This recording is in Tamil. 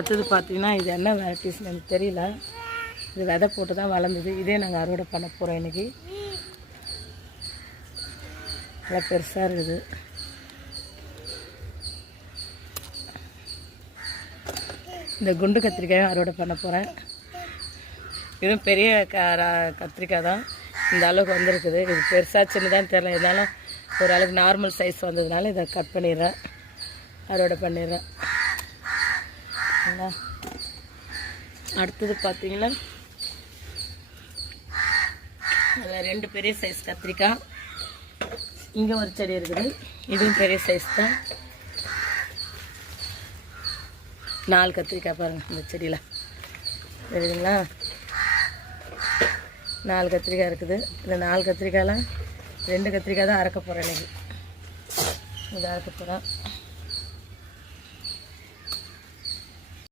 அடுத்தது பார்த்தீங்கன்னா இது என்ன வெரைட்டிஸ்னு எனக்கு தெரியல. இது விதை போட்டு தான் வளர்ந்தது. இதே நாங்கள் அறுவடை பண்ண போகிறோம் இன்றைக்கி. நல்லா பெருசாக இருக்குது. இந்த குண்டு கத்திரிக்காயும் அறுவடை பண்ண போகிறேன். இதுவும் பெரிய கத்திரிக்காய் தான். இந்த அளவுக்கு வந்திருக்குது. இது பெருசாக சின்னதான்னு தெரியல. இருந்தாலும் ஓரளவுக்கு நார்மல் சைஸ் வந்ததுனால இதை கட் பண்ணிடுறேன், அறுவடை பண்ணிடுறேன். அடுத்தது பார்த்தீங்கன்னா அதில் 2 பெரிய சைஸ் கத்திரிக்காய். இங்கே ஒரு செடி இருக்குது. இதுவும் பெரிய சைஸ் தான். 4 கத்திரிக்காய் பாருங்கள் இந்த செடியில் தெரியுதுங்களா. 4 கத்திரிக்காய் இருக்குது. இந்த 4 கத்திரிக்காயில் 2 கத்திரிக்காய் தான் அறுக்க போகிறேன் இன்றைக்கி. இதை அறுக்க போகிறேன்.